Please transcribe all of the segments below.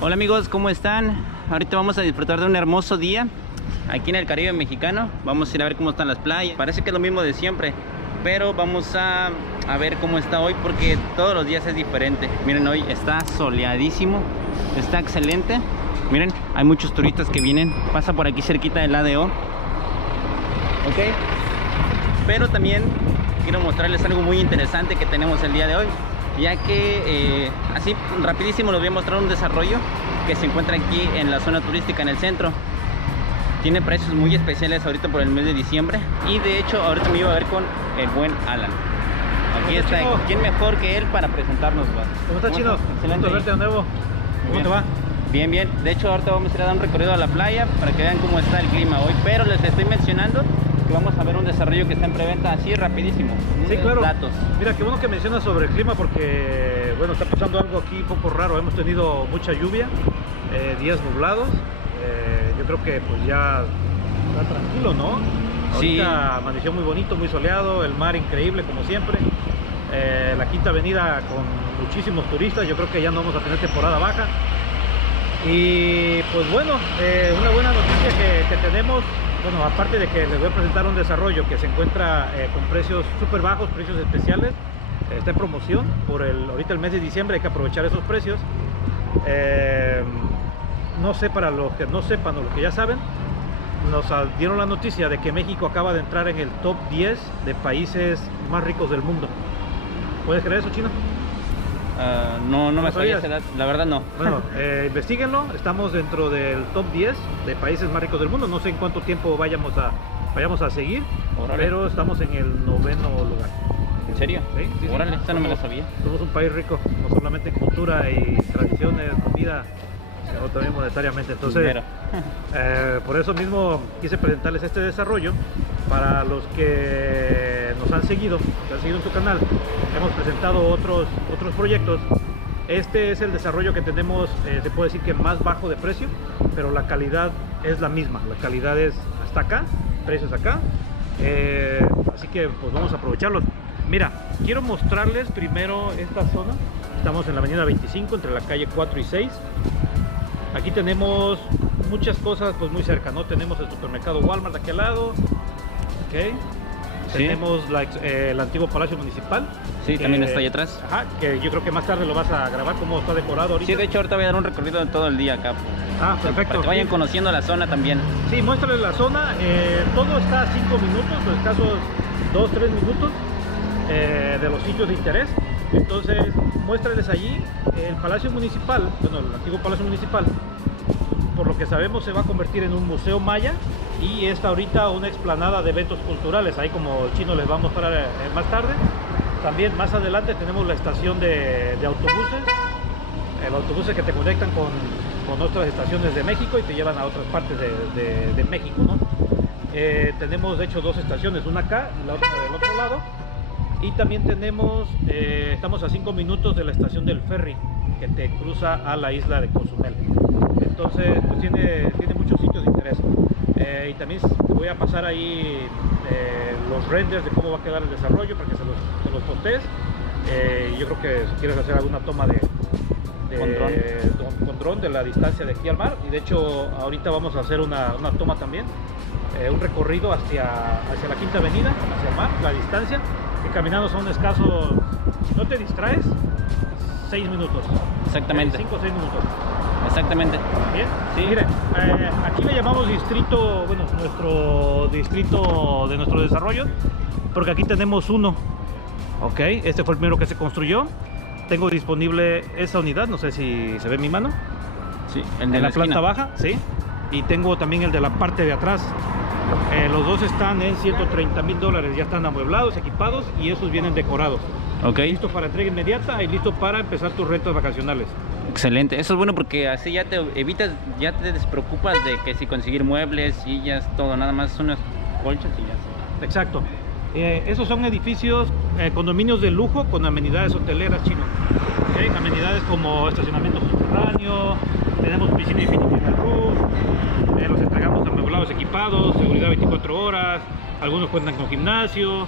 Hola amigos, ¿cómo están? Ahorita vamos a disfrutar de un hermoso día aquí en el Caribe mexicano. Vamos a ir a ver cómo están las playas. Parece que es lo mismo de siempre, pero vamos a ver cómo está hoy, porque todos los días es diferente. Miren, hoy está soleadísimo, está excelente. Miren, hay muchos turistas que vienen, pasa por aquí cerquita del ADO. Ok, pero también quiero mostrarles algo muy interesante que tenemos el día de hoy, ya que así rapidísimo les voy a mostrar un desarrollo que se encuentra aquí en la zona turística, en el centro. Tiene precios muy especiales ahorita por el mes de diciembre, y de hecho ahorita me iba a ver con el buen Alan. Aquí está, Chino. ¿Quién mejor que él para presentarnos? ¿Cómo estás, Chino? Excelente verte de nuevo. ¿Cómo te va? Bien, bien. De hecho ahorita vamos a ir a dar un recorrido a la playa para que vean cómo está el clima hoy, pero les estoy mencionando que vamos a ver un desarrollo que está en preventa así rapidísimo. Sí, claro. Datos. Mira, qué bueno que mencionas sobre el clima, porque bueno, está pasando algo aquí un poco raro. Hemos tenido mucha lluvia, días nublados. Yo creo que pues ya está tranquilo, ¿no? Sí. Ahorita amaneció muy bonito, muy soleado, el mar increíble como siempre. La Quinta Avenida con muchísimos turistas. Yo creo que ya no vamos a tener temporada baja. Y pues bueno, una buena noticia que tenemos. Bueno, aparte de que les voy a presentar un desarrollo que se encuentra con precios súper bajos, precios especiales, está en promoción por ahorita el mes de diciembre. Hay que aprovechar esos precios. No sé, para los que no sepan o los que ya saben, nos dieron la noticia de que México acaba de entrar en el top 10 de países más ricos del mundo. ¿Puedes creer eso, Chino? No me sabía esa edad, la verdad no. Bueno, investiguenlo. Estamos dentro del top 10 de países más ricos del mundo. No sé en cuánto tiempo vayamos a seguir. Órale. Pero estamos en el 9º lugar. ¿En serio? Sí. Órale, esta no me la sabía. Somos un país rico, no solamente en cultura y tradiciones, comida, sino también monetariamente. Entonces, por eso mismo quise presentarles este desarrollo para los que nos han seguido, en su canal. Hemos presentado otros proyectos. Este es el desarrollo que tenemos, se puede decir que más bajo de precio, pero la calidad es la misma. La calidad es hasta acá, precios acá. Así que pues vamos a aprovecharlos. Mira, quiero mostrarles primero esta zona. Estamos en la avenida 25, entre la calle 4 y 6. Aquí tenemos muchas cosas pues muy cerca, ¿no? Tenemos el supermercado Walmart de aquel lado. Okay. ¿Sí? Tenemos el antiguo Palacio Municipal. Sí, también está ahí atrás. Ajá, que yo creo que más tarde lo vas a grabar cómo está decorado ahorita. Sí, de hecho ahorita voy a dar un recorrido de todo el día acá. Perfecto. Para que vayan conociendo la zona también. Sí, muéstrales la zona. Todo está a 5 minutos, o escasos 2-3 minutos de los sitios de interés. Entonces, muéstrales allí el Palacio Municipal, bueno, el antiguo Palacio Municipal. Por lo que sabemos se va a convertir en un museo maya, y está ahorita una explanada de eventos culturales, ahí como el Chino les va a mostrar más tarde. También más adelante tenemos la estación de autobuses, autobuses que te conectan con otras estaciones de México y te llevan a otras partes de México, ¿no? Tenemos de hecho dos estaciones, una acá y la otra del otro lado. Y también tenemos, estamos a 5 minutos de la estación del ferry que te cruza a la isla de Cozumel. Entonces pues tiene muchos sitios de interés. Y también te voy a pasar ahí los renders de cómo va a quedar el desarrollo para que se los postees. Yo creo que si quieres hacer alguna toma con dron de la distancia de aquí al mar, y de hecho ahorita vamos a hacer una toma también, un recorrido hacia la Quinta Avenida, hacia el mar, la distancia, que caminando son escasos, no te distraes, 6 minutos. Exactamente. 5 o 6 minutos. Exactamente. Bien. Sí. Mire, aquí le llamamos distrito, bueno, nuestro distrito de nuestro desarrollo, porque aquí tenemos uno. Ok, este fue el primero que se construyó. Tengo disponible esa unidad, no sé si se ve en mi mano. Sí, el de la planta baja, sí. Y tengo también el de la parte de atrás. Los dos están en $130,000, ya están amueblados, equipados, y esos vienen decorados. Ok. Listo para entrega inmediata y listo para empezar tus rentas vacacionales. Excelente, eso es bueno porque así ya te evitas, ya te despreocupas de que si conseguir muebles, sillas, todo, nada más unas colchas y ya. Exacto. Esos son edificios, condominios de lujo con amenidades hoteleras, Chino. ¿Okay? Amenidades como estacionamiento subterráneo, tenemos piscina infinita roof, los entregamos amueblados, equipados, seguridad 24 horas, algunos cuentan con gimnasio,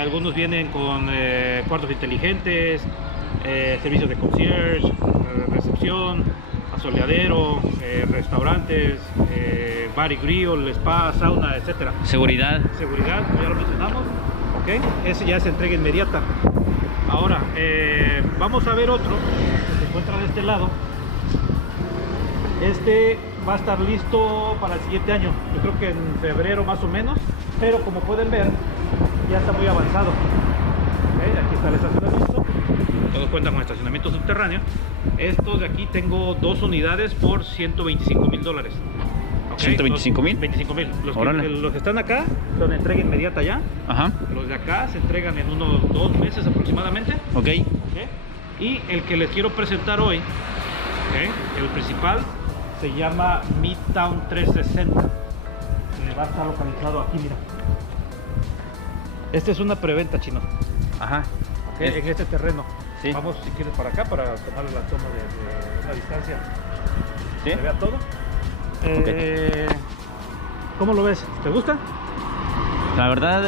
algunos vienen con cuartos inteligentes, servicios de concierge, recepción, asoleadero, restaurantes, bar y grill, spa, sauna, etcétera. Seguridad. Seguridad, como ya lo mencionamos. Ok, ese ya es entrega inmediata. Ahora, vamos a ver otro que se encuentra de este lado. Este va a estar listo para el siguiente año, yo creo que en febrero más o menos, pero como pueden ver, ya está muy avanzado. Okay, aquí está el estacionamiento, todos cuentan con estacionamiento subterráneo. Estos de aquí tengo 2 unidades por $125,000. Okay, ¿125,000? 25,000. Los que están acá son entrega inmediata ya. Ajá. Los de acá se entregan en unos 2 meses aproximadamente. Ok. Okay. Y el que les quiero presentar hoy, okay, el principal, se llama Midtown 360. Va a estar localizado aquí, mira. Esta es una preventa, Chino. Ajá. Okay, en este terreno. Sí. Vamos, si quieres, para acá para tomar la toma de una distancia. Sí. Se vea todo. Okay. ¿Cómo lo ves? ¿Te gusta? La verdad,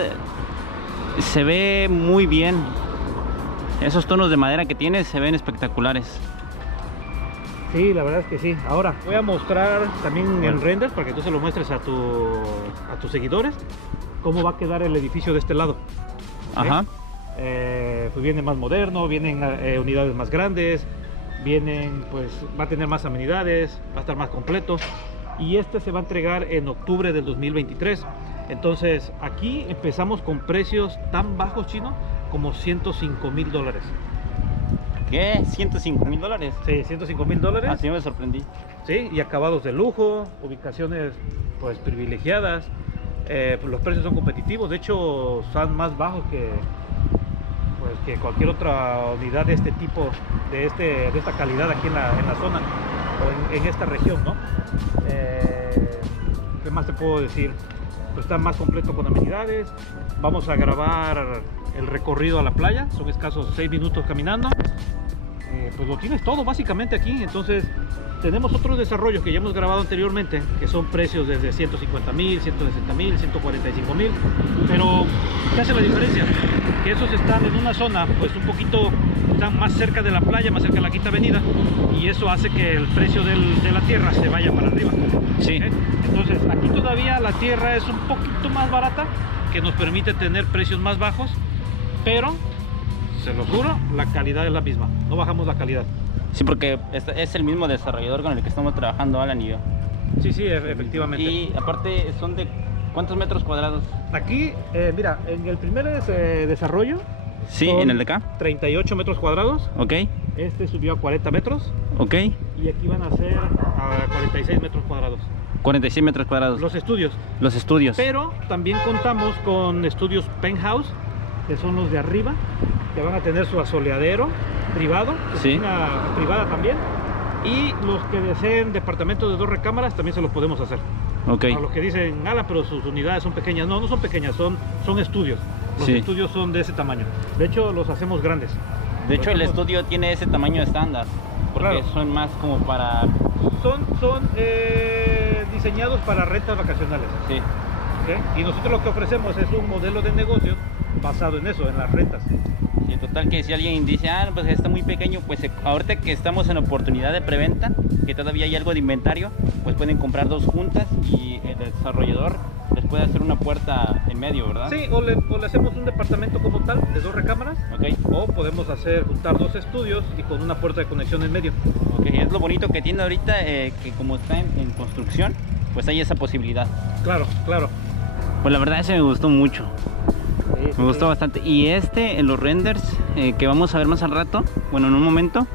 se ve muy bien. Esos tonos de madera que tiene se ven espectaculares. Sí, la verdad es que sí. Ahora voy a mostrar también en renders para que tú se lo muestres a tus seguidores cómo va a quedar el edificio de este lado. ¿Okay? Ajá. Pues viene más moderno, vienen unidades más grandes, pues va a tener más amenidades, va a estar más completo. Y este se va a entregar en octubre del 2023. Entonces aquí empezamos con precios tan bajos, Chino, como $105,000. ¿Qué? ¿$105,000? Sí, $105,000. Así me sorprendí. Sí, y acabados de lujo, ubicaciones pues privilegiadas. Pues los precios son competitivos, de hecho son más bajos que cualquier otra unidad de este tipo, de esta calidad aquí en la zona o en esta región, ¿no? ¿Qué más te puedo decir? Pues está más completo con amenidades. Vamos a grabar el recorrido a la playa, son escasos 6 minutos caminando. Pues lo tienes todo básicamente aquí. Entonces tenemos otros desarrollos que ya hemos grabado anteriormente, que son precios desde $150,000, $160,000, $145,000. Pero ¿qué hace la diferencia? Que esos están en una zona pues un poquito, están más cerca de la playa, más cerca de la Quinta Avenida, y eso hace que el precio de la tierra se vaya para arriba. Sí. ¿Okay? Entonces aquí todavía la tierra es un poquito más barata, que nos permite tener precios más bajos, pero se lo juro, la calidad es la misma, no bajamos la calidad. Sí, porque es el mismo desarrollador con el que estamos trabajando, Alan y yo. Sí, efectivamente. Y aparte, ¿son de cuántos metros cuadrados? Aquí, mira, en el primer desarrollo. Sí, en el de acá. 38 metros cuadrados. Ok. Este subió a 40 metros. Ok. Y aquí van a ser a 46 metros cuadrados. 46 metros cuadrados. Los estudios. Los estudios. Pero también contamos con estudios penthouse, que son los de arriba, que van a tener su asoleadero privado, Sí. Una privada también. Y los que deseen departamentos de 2 recámaras también se los podemos hacer. Ok. A los que dicen, pero sus unidades son pequeñas. No, no son pequeñas, son estudios. Los Sí. estudios son de ese tamaño. De hecho, los hacemos grandes. De hecho, el estudio tiene ese tamaño estándar, porque Claro. son más como para... Son diseñados para rentas vacacionales. Sí. ¿Ok? Y nosotros lo que ofrecemos es un modelo de negocio basado en eso, en las rentas. Y en total, que si alguien dice, pues está muy pequeño, pues ahorita que estamos en oportunidad de preventa, que todavía hay algo de inventario, pues pueden comprar 2 juntas y el desarrollador les puede hacer una puerta en medio, ¿verdad? Sí, o le hacemos un departamento como tal, de 2 recámaras. Ok. O podemos juntar 2 estudios y con una puerta de conexión en medio. Ok, es lo bonito que tiene ahorita, que como está en construcción, pues hay esa posibilidad. Claro, claro. Pues la verdad ese me gustó mucho. Sí, Me gustó bastante. Y en los renders que vamos a ver más al rato, bueno, en un momento,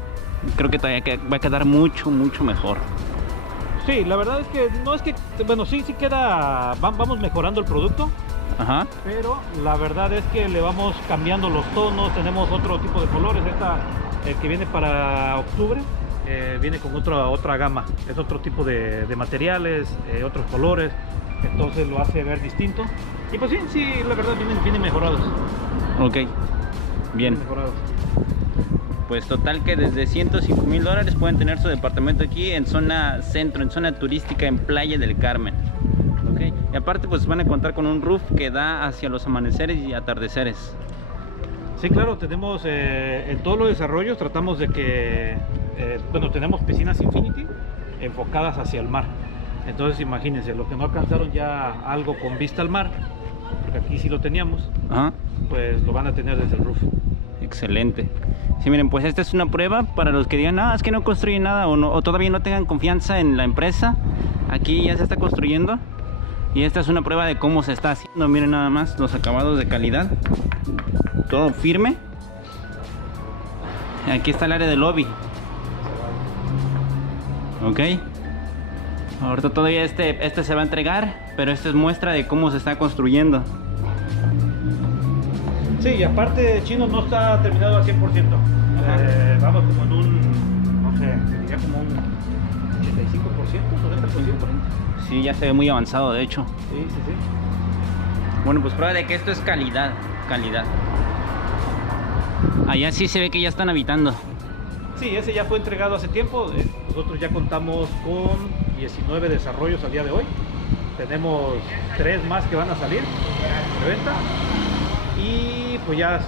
creo que todavía va a quedar mucho, mucho mejor. Sí, la verdad es que no es que, bueno, sí queda, vamos mejorando el producto. Ajá. Pero la verdad es que le vamos cambiando los tonos, tenemos otro tipo de colores. El que viene para octubre, viene con otra gama, es otro tipo de materiales, otros colores, entonces lo hace ver distinto. Y pues sí, la verdad vienen mejorados. Ok, bien. Mejorados. Pues total que desde $105,000 pueden tener su departamento aquí en zona centro, en zona turística, en Playa del Carmen. Ok, y aparte pues van a contar con un roof que da hacia los amaneceres y atardeceres. Sí, claro, tenemos en todos los desarrollos tratamos de que, bueno, tenemos piscinas Infinity enfocadas hacia el mar. Entonces imagínense, los que no alcanzaron ya algo con vista al mar, porque aquí sí lo teníamos, pues lo van a tener desde el roof. Excelente. Sí, miren, pues esta es una prueba para los que digan, es que no construyen nada o todavía no tengan confianza en la empresa. Aquí ya se está construyendo y esta es una prueba de cómo se está haciendo. Miren nada más los acabados de calidad, todo firme. Aquí está el área del lobby. Ok. Ahorita todavía este se va a entregar, pero esta es muestra de cómo se está construyendo. Sí, y aparte Chino no está terminado al 100%. Vamos como en un, no sé, diría como un 85%, 90%. Sí, ya se ve muy avanzado, de hecho. Sí. Bueno, pues prueba de que esto es calidad. Allá sí se ve que ya están habitando. Sí, ese ya fue entregado hace tiempo. Nosotros ya contamos con 19 desarrollos al día de hoy. Tenemos 3 más que van a salir de venta. Y pues ya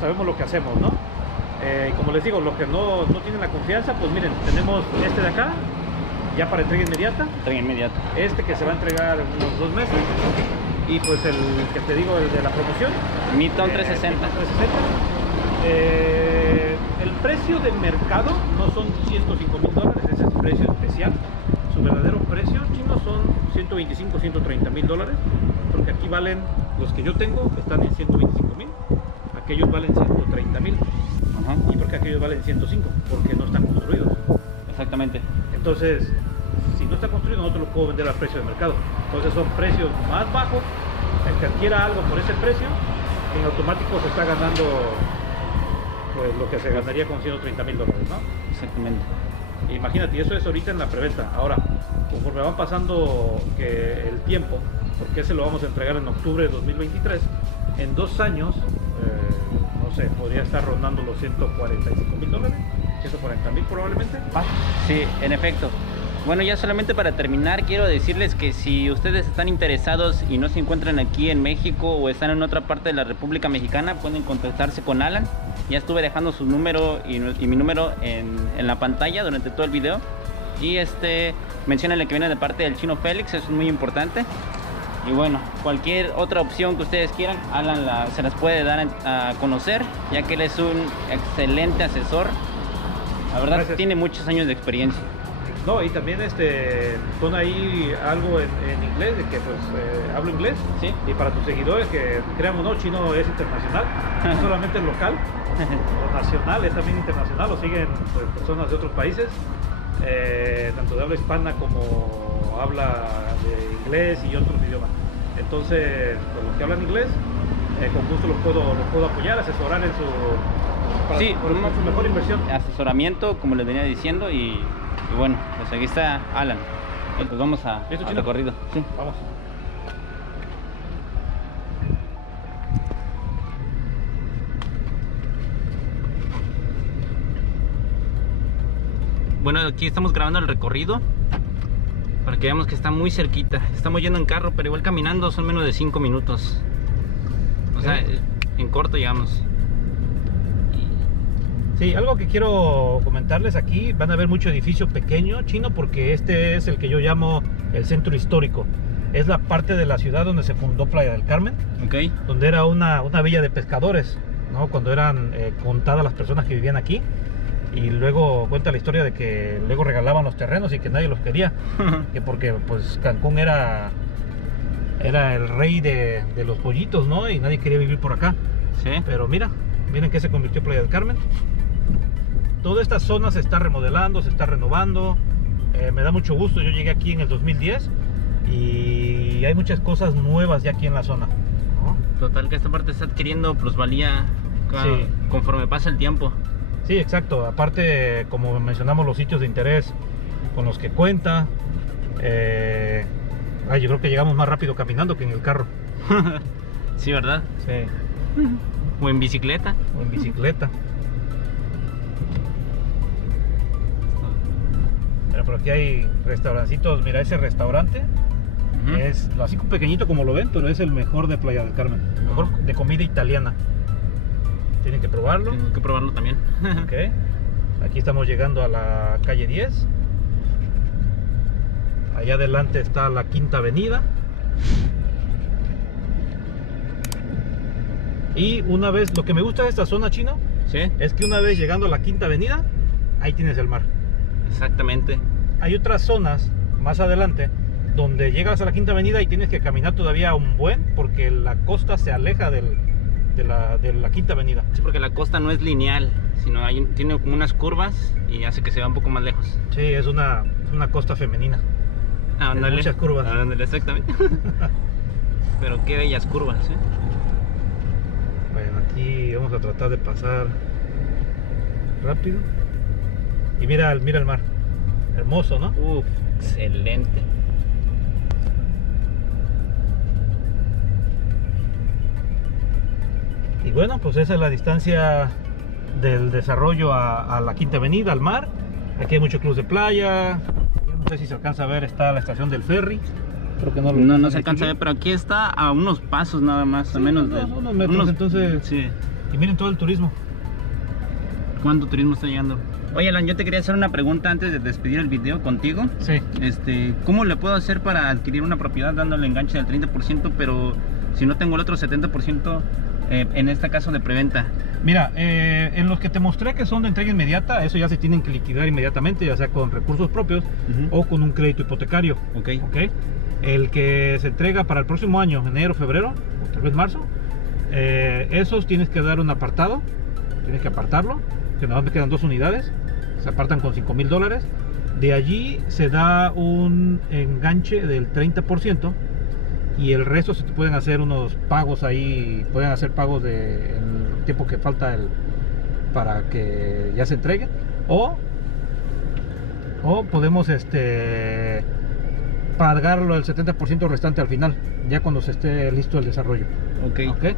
sabemos lo que hacemos, ¿no? Como les digo, los que no tienen la confianza, pues miren, tenemos este de acá, ya para entrega inmediata. Este que se va a entregar en unos 2 meses. Y pues el que te digo, el de la promoción. Midtown 360. El precio de mercado no son $105,000, ese es el precio especial. Su verdadero precio, Chino, son $125,000, $130,000, porque aquí valen, los que yo tengo están en $125,000, aquellos valen $130,000, y porque aquellos valen $105,000, porque no están construidos. Exactamente. Entonces, si no está construido, no te lo puedo vender al precio de mercado. Entonces son precios más bajos. El que adquiera algo por ese precio, en automático se está ganando pues lo que se ganaría con $130,000, ¿no? Exactamente. Imagínate, y eso es ahorita en la preventa. Ahora, conforme van pasando el tiempo, porque ese lo vamos a entregar en octubre de 2023, en 2 años, no sé, podría estar rondando los $145,000, $140,000 probablemente. Sí, en efecto. Bueno, ya solamente para terminar, quiero decirles que si ustedes están interesados y no se encuentran aquí en México o están en otra parte de la República Mexicana, pueden contactarse con Alan. Ya estuve dejando su número y mi número en la pantalla durante todo el video. Y menciónenle que viene de parte del Chino Félix, eso es muy importante. Y bueno, cualquier otra opción que ustedes quieran, Alan se las puede dar a conocer, ya que él es un excelente asesor. La verdad, gracias. Tiene muchos años de experiencia. No, y también pon ahí algo en inglés, de que pues hablo inglés. Sí. Y para tus seguidores, que crean o no, Chino es internacional, no solamente es local o nacional, es también internacional, lo siguen pues, personas de otros países, tanto de habla hispana como habla de inglés y otros idiomas. Entonces, pues, los que hablan inglés, con gusto los puedo apoyar, asesorar en su mejor inversión. Asesoramiento, como les venía diciendo, y bueno, pues aquí está Alan. Y pues vamos al recorrido. Sí. Vamos. Bueno, aquí estamos grabando el recorrido para que veamos que está muy cerquita. Estamos yendo en carro, pero igual caminando son menos de 5 minutos. O sea, en corto llegamos. Sí, algo que quiero comentarles aquí, van a ver mucho edificio pequeño, Chino, porque este es el que yo llamo el centro histórico. Es la parte de la ciudad donde se fundó Playa del Carmen, donde era una villa de pescadores, ¿no? Cuando eran contadas las personas que vivían aquí. Y luego cuenta la historia de que luego regalaban los terrenos y que nadie los quería, que porque pues Cancún era el rey de los pollitos, ¿no? Y nadie quería vivir por acá. Sí. Pero miren que se convirtió Playa del Carmen. Toda esta zona se está remodelando, se está renovando. Me da mucho gusto, yo llegué aquí en el 2010 y hay muchas cosas nuevas ya aquí en la zona, ¿no? Total, que esta parte está adquiriendo plusvalía conforme pasa el tiempo. Sí, exacto. Aparte, como mencionamos, los sitios de interés con los que cuenta. Yo creo que llegamos más rápido caminando que en el carro. Sí, ¿verdad? Sí. O en bicicleta. Pero por aquí hay restaurancitos. Mira, ese restaurante es así pequeñito como lo ven, pero es el mejor de Playa del Carmen. El mejor de comida italiana. Tienen que probarlo. Tengo que probarlo también. Ok. Aquí estamos llegando a la calle 10. Allá adelante está la Quinta Avenida. Y una vez, lo que me gusta de esta zona, Chino, Sí, es que una vez llegando a la Quinta Avenida, ahí tienes el mar. exactamente. Hay otras zonas más adelante donde llegas a la Quinta Avenida y tienes que caminar todavía un buen, porque la costa se aleja de la Quinta Avenida. Sí, porque la costa no es lineal, sino tiene como unas curvas y hace que se vea un poco más lejos. Sí, es una costa femenina. Ándale. Muchas curvas. Ándale, exactamente. Pero qué bellas curvas, ¿eh? Bueno, aquí vamos a tratar de pasar rápido. Y mira el mar. Hermoso, ¿no? Uf, excelente. Y bueno, pues esa es la distancia del desarrollo a la Quinta Avenida, al mar. Aquí hay muchos clubes de playa. Yo no sé si se alcanza a ver, está la estación del ferry. Creo que no No se alcanza a ver, pero aquí está a unos pasos nada más, Sí, a menos unos metros, entonces. Sí. Y miren todo el turismo. ¿Cuánto turismo está llegando? Oye, Alan, yo te quería hacer una pregunta antes de despedir el video contigo. Sí. ¿Cómo le puedo hacer para adquirir una propiedad dándole enganche del 30%, pero si no tengo el otro 70%, en este caso de preventa? Mira, en los que te mostré que son de entrega inmediata, eso ya se tienen que liquidar inmediatamente, ya sea con recursos propios o con un crédito hipotecario. Ok. ¿Ok? El que se entrega para el próximo año, enero, febrero, o tal vez marzo, esos tienes que dar un apartado, tienes que apartarlo, que nada más me quedan 2 unidades, se apartan con $5,000. De allí se da un enganche del 30%. Y el resto se te pueden hacer unos pagos ahí, pueden hacer pagos de el tiempo que falta para que ya se entregue, o podemos pagarlo el 70% restante al final, ya cuando se esté listo el desarrollo. Ok.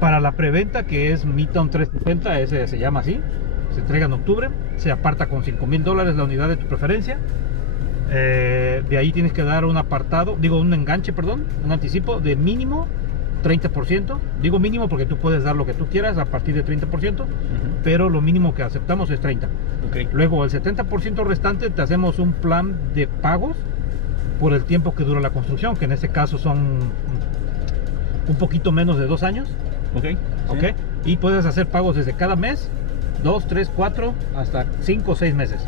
Para la preventa, que es Midtown 360, ese se llama así, se entrega en octubre, se aparta con $5,000 la unidad de tu preferencia. De ahí tienes que dar un enganche, un anticipo de mínimo 30%. Digo mínimo porque tú puedes dar lo que tú quieras a partir de 30%, pero lo mínimo que aceptamos es 30%. Okay. Luego el 70% restante te hacemos un plan de pagos por el tiempo que dura la construcción, que en este caso son un poquito menos de 2 años. Okay. ¿Ok? Y puedes hacer pagos desde cada mes, 2, 3, 4, hasta 5 o 6 meses.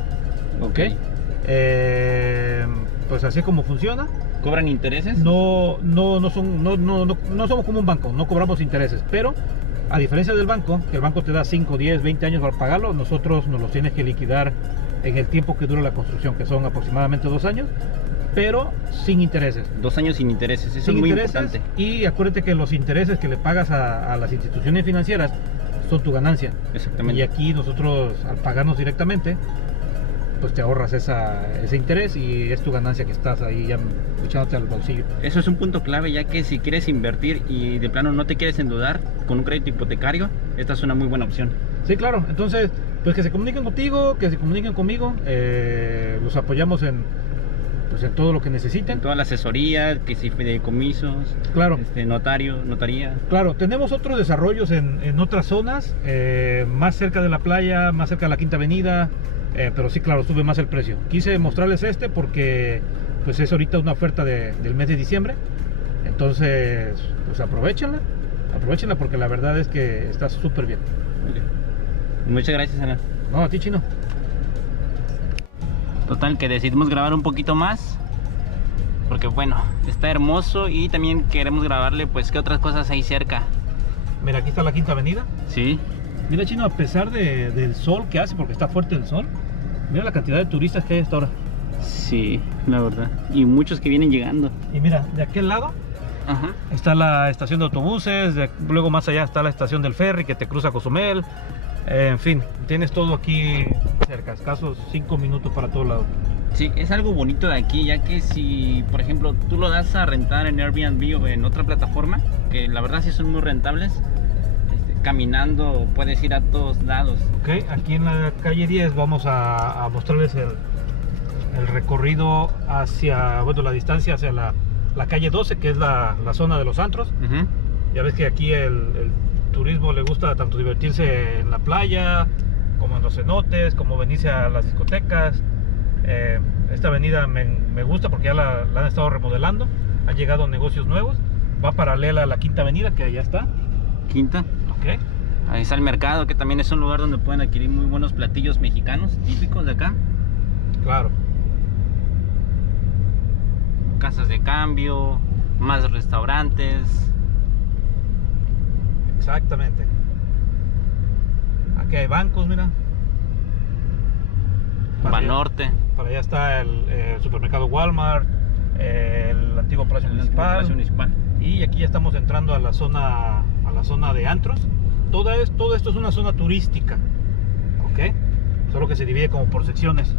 ¿Ok? Pues así es como funciona. ¿Cobran intereses? No somos como un banco, no cobramos intereses, pero a diferencia del banco, que el banco te da 5, 10, 20 años para pagarlo, nosotros nos los tienes que liquidar en el tiempo que dura la construcción, que son aproximadamente 2 años, pero sin intereses. 2 años sin intereses, eso Sin es muy intereses, importante. y acuérdate que los intereses que le pagas a las instituciones financieras son tu ganancia. Exactamente. Y aquí nosotros, al pagarnos directamente, pues te ahorras ese interés y es tu ganancia que estás ahí ya echándote al bolsillo. Eso es un punto clave, ya que si quieres invertir y de plano no te quieres endeudar con un crédito hipotecario, esta es una muy buena opción. Sí, claro. Entonces, pues que se comuniquen contigo, que se comuniquen conmigo. Los apoyamos en todo lo que necesiten. En toda la asesoría, que si fideicomisos, Claro. Notaría. Claro, tenemos otros desarrollos en otras zonas, más cerca de la playa, más cerca de la Quinta Avenida. Pero sí, claro, sube más el precio. Quise mostrarles porque pues es ahorita una oferta del mes de diciembre. Entonces, pues aprovechenla porque la verdad es que está súper bien. Okay. Muchas gracias, Ana. No, a ti, Chino. Total, que decidimos grabar un poquito más porque bueno, está hermoso y también queremos grabarle pues qué otras cosas hay cerca. Mira, aquí está la Quinta Avenida. Sí. Mira, Chino, a pesar del sol que hace, porque está fuerte el sol, mira la cantidad de turistas que hay hasta ahora. Sí, la verdad. Y muchos que vienen llegando. Y mira, de aquel lado está la estación de autobuses, luego más allá está la estación del ferry que te cruza a Cozumel. En fin, tienes todo aquí cerca, escasos 5 minutos para todo lado. Sí, es algo bonito de aquí, ya que si, por ejemplo, tú lo das a rentar en Airbnb o en otra plataforma, que la verdad sí son muy rentables, caminando puedes ir a todos lados. Ok, aquí en la calle 10 vamos a mostrarles el recorrido hacia, bueno, la distancia hacia la calle 12, que es la zona de los antros. Ya ves que aquí turismo le gusta tanto divertirse en la playa, como en los cenotes, como venirse a las discotecas. Esta avenida me gusta porque ya la han estado remodelando, han llegado negocios nuevos, va paralela a la Quinta Avenida, que allá está. Quinta. Ok. Ahí está el mercado, que también es un lugar donde pueden adquirir muy buenos platillos mexicanos, típicos de acá. Claro. Casas de cambio, más restaurantes. Exactamente. Aquí hay bancos, mira. Banorte. Para allá está el supermercado Walmart, el antiguo Palacio Municipal. Y aquí ya estamos entrando a la zona de antros. Todo esto es una zona turística, ¿ok? Solo que se divide como por secciones.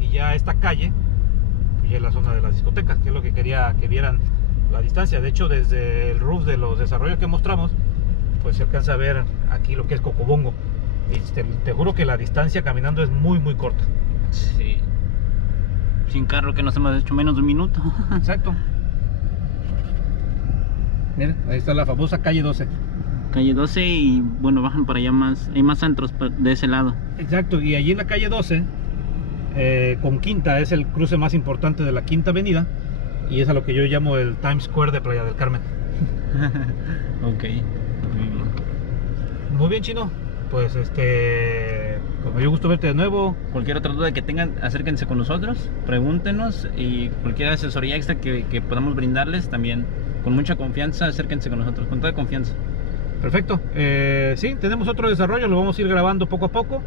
Y ya esta calle, pues ya es la zona de las discotecas, que es lo que quería que vieran la distancia. De hecho, desde el roof de los desarrollos que mostramos, pues se alcanza a ver aquí lo que es Cocobongo. Y te juro que la distancia caminando es muy muy corta. Sí. Sin carro que nos hemos hecho menos de un minuto. Exacto. Mira, ahí está la famosa calle 12. Calle 12 y bueno, bajan para allá más. Hay más antros de ese lado. Exacto, y allí en la calle 12, con Quinta, es el cruce más importante de la Quinta Avenida. Y es a lo que yo llamo el Times Square de Playa del Carmen. Ok, muy bien. Muy bien, Chino. Pues pues me dio gusto verte de nuevo. Cualquier otra duda que tengan, acérquense con nosotros, pregúntenos, y cualquier asesoría extra que podamos brindarles también, con mucha confianza, acérquense con nosotros, con toda confianza. Perfecto. Sí, tenemos otro desarrollo, lo vamos a ir grabando poco a poco.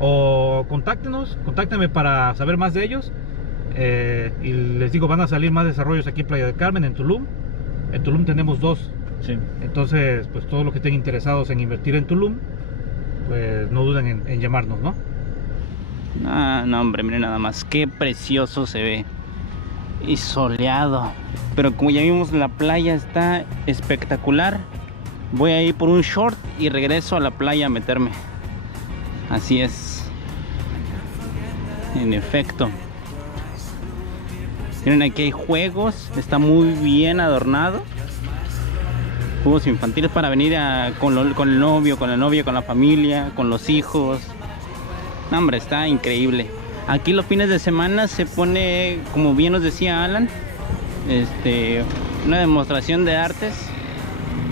O contáctenme para saber más de ellos. Y les digo, van a salir más desarrollos aquí en Playa del Carmen, en Tulum. En Tulum tenemos 2. Sí. Entonces, pues todos los que estén interesados en invertir en Tulum, pues no duden en llamarnos, ¿no? No, hombre, miren nada más, qué precioso se ve. Y soleado. Pero como ya vimos, la playa está espectacular. Voy a ir por un short y regreso a la playa a meterme. Así es. En efecto. Miren, aquí hay juegos. Está muy bien adornado. Juegos infantiles para venir con el novio, con la novia, con la familia, con los hijos. No, hombre, está increíble. Aquí los fines de semana se pone, como bien nos decía Alan, una demostración de artes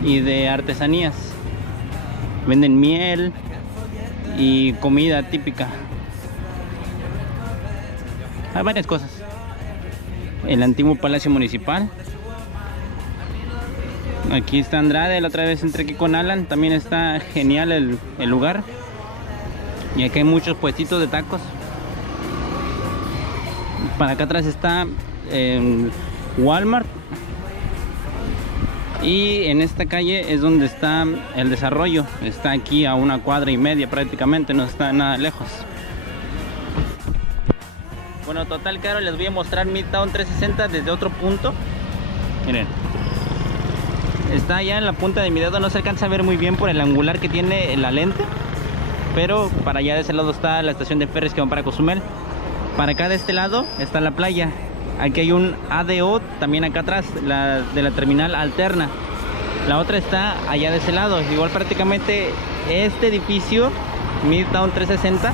y de artesanías. Venden miel y comida típica. Hay varias cosas. El antiguo Palacio Municipal. Aquí está Andrade, la otra vez entré aquí con Alan. También está genial el lugar. Y aquí hay muchos puestitos de tacos. Para acá atrás está Walmart. Y en esta calle es donde está el desarrollo. Está aquí a 1,5 cuadras prácticamente, no está nada lejos. Bueno, total, claro, les voy a mostrar Midtown 360 desde otro punto. Miren, está allá en la punta de mi dedo, no se alcanza a ver muy bien por el angular que tiene la lente, pero para allá de ese lado está la estación de ferries que van para Cozumel. Para acá de este lado está la playa. Aquí hay un ADO también acá atrás, de la terminal alterna. La otra está allá de ese lado. Igual prácticamente este edificio Midtown 360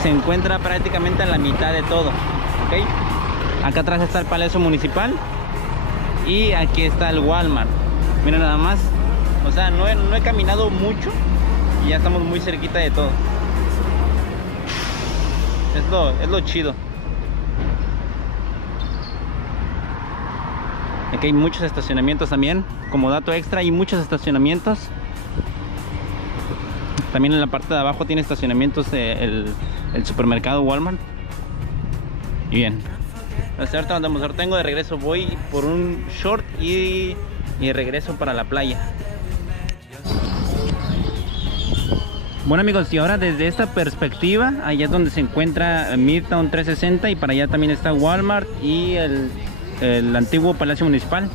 se encuentra prácticamente a la mitad de todo, ¿ok? Acá atrás está el Palacio Municipal y aquí está el Walmart. Mira nada más, o sea, no he caminado mucho y ya estamos muy cerquita de todo. Es lo chido. Aquí hay muchos estacionamientos también. Como dato extra, hay muchos estacionamientos. También en la parte de abajo tiene estacionamientos el supermercado Walmart. Y bien, hasta ahorita donde tengo de regreso, voy por un short y regreso para la playa. Bueno, amigos, y ahora desde esta perspectiva, allá es donde se encuentra Midtown 360, y para allá también está Walmart y el antiguo Palacio Municipal,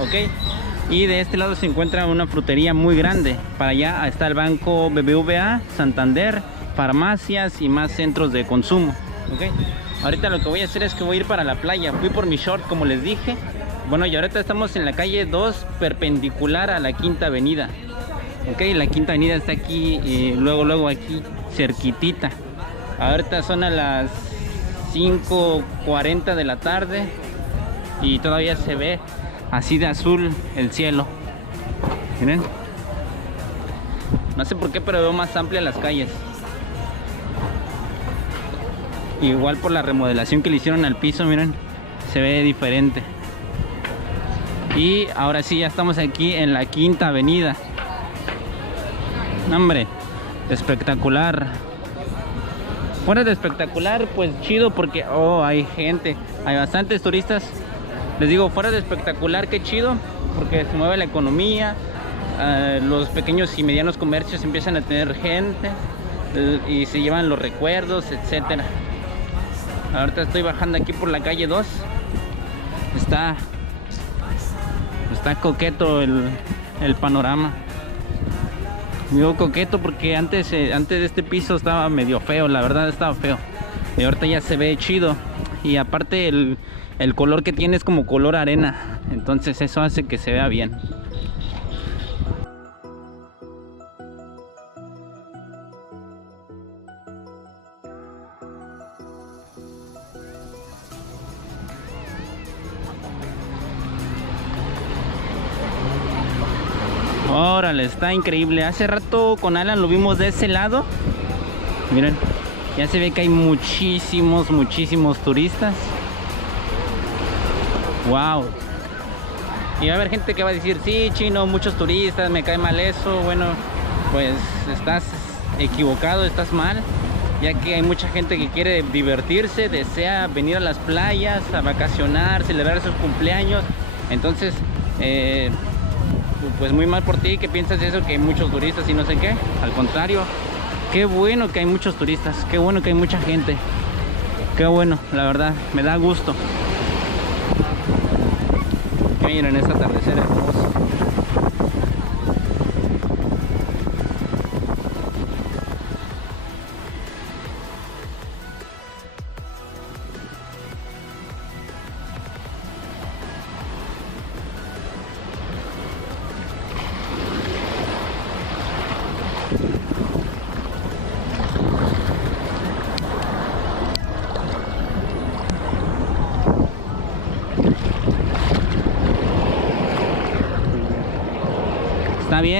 ok. Y de este lado se encuentra una frutería muy grande. Para allá está el banco BBVA, Santander, farmacias y más centros de consumo, ok. Ahorita lo que voy a hacer es que voy a ir para la playa. Fui por mi short, como les dije, Bueno, y ahorita estamos en la calle 2, perpendicular a la Quinta Avenida. Ok, la Quinta Avenida está aquí y luego aquí, cerquitita. Ahorita son a las 5:40 de la tarde y todavía se ve así de azul el cielo. Miren. No sé por qué, pero veo más amplias las calles. Igual por la remodelación que le hicieron al piso, miren, se ve diferente. Y ahora sí, ya estamos aquí en la Quinta Avenida. Hombre, espectacular. Fuera de espectacular, pues chido porque hay gente, hay bastantes turistas. Les digo, fuera de espectacular, qué chido, porque se mueve la economía. Los pequeños y medianos comercios empiezan a tener gente y se llevan los recuerdos, etcétera. Ahorita estoy bajando aquí por la calle 2. Está coqueto el panorama. Digo coqueto porque antes de este piso estaba medio feo, la verdad estaba feo. Y ahorita ya se ve chido. Y aparte el color que tiene es como color arena. Entonces eso hace que se vea bien. Órale, está increíble. Hace rato con Alan lo vimos de ese lado. Miren, ya se ve que hay muchísimos turistas. Wow. Y va a haber gente que va a decir, sí, chino, muchos turistas, me cae mal eso. Bueno, pues estás equivocado, estás mal, ya que hay mucha gente que quiere divertirse, desea venir a las playas, a vacacionar, celebrar sus cumpleaños. Entonces, pues muy mal por ti que piensas eso, que hay muchos turistas y no sé qué. Al contrario, qué bueno que hay muchos turistas, qué bueno que hay mucha gente, qué bueno, la verdad, me da gusto. Miren este atardecer hermoso.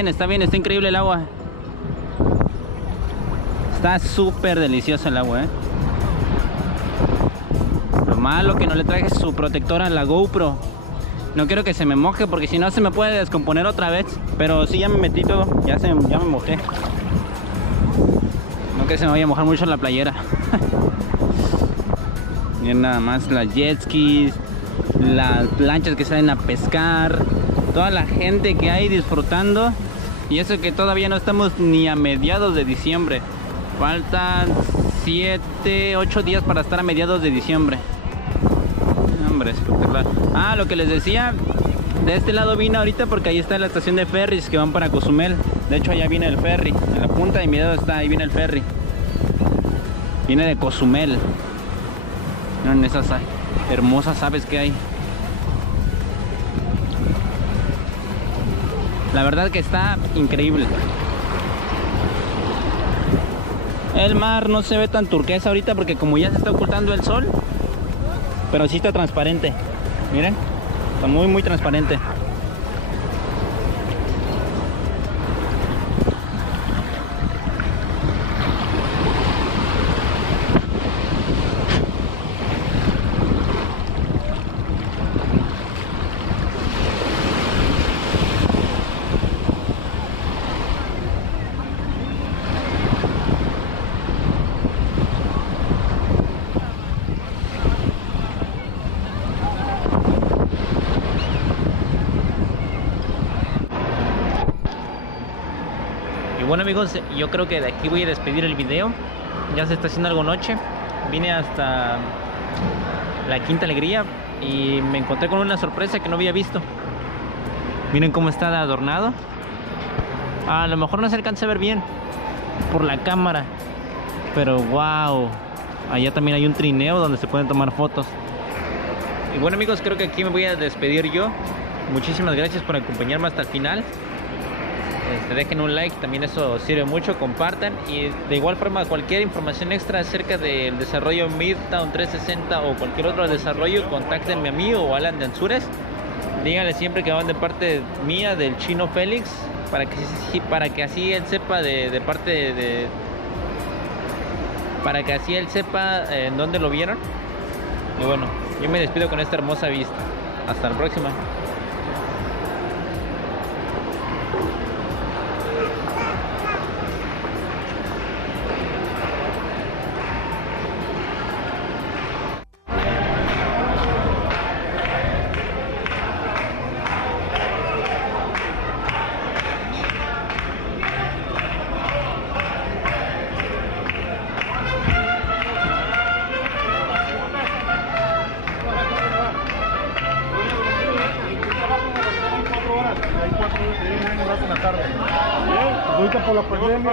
Está bien, está increíble el agua. Está súper delicioso el agua, Lo malo que no le traje su protector a la GoPro. No quiero que se me moje porque si no se me puede descomponer otra vez. Pero sí, ya me metí todo, ya me mojé. No que se me vaya a mojar mucho la playera. Miren nada más las jet skis, las lanchas que salen a pescar, toda la gente que hay disfrutando. Y eso que todavía no estamos ni a mediados de diciembre. Faltan 7, 8 días para estar a mediados de diciembre. Hombre, espectacular. Lo que les decía, de este lado vine ahorita porque ahí está la estación de ferries que van para Cozumel. De hecho allá viene el ferry, en la punta de mi dedo está, ahí viene el ferry. Viene de Cozumel. Miren esas hermosas aves que hay. La verdad que está increíble. El mar no se ve tan turquesa ahorita porque como ya se está ocultando el sol, pero sí está transparente. Miren, está muy transparente. Y bueno amigos, yo creo que de aquí voy a despedir el video. Ya se está haciendo algo noche. Vine hasta la Quinta Alegría y me encontré con una sorpresa que no había visto. Miren cómo está adornado. A lo mejor no se alcanza a ver bien por la cámara, pero wow, allá también hay un trineo donde se pueden tomar fotos. Y bueno amigos, creo que aquí me voy a despedir yo. Muchísimas gracias por acompañarme hasta el final. Dejen un like, también eso sirve mucho, compartan. Y de igual forma, cualquier información extra acerca del desarrollo Midtown 360 o cualquier otro desarrollo, contáctenme a mí o a Alan de Ansures. Díganle siempre que van de parte mía, del Chino Félix, para que así él sepa para que así él sepa en dónde lo vieron. Y bueno, yo me despido con esta hermosa vista. Hasta la próxima. Ahorita por la pandemia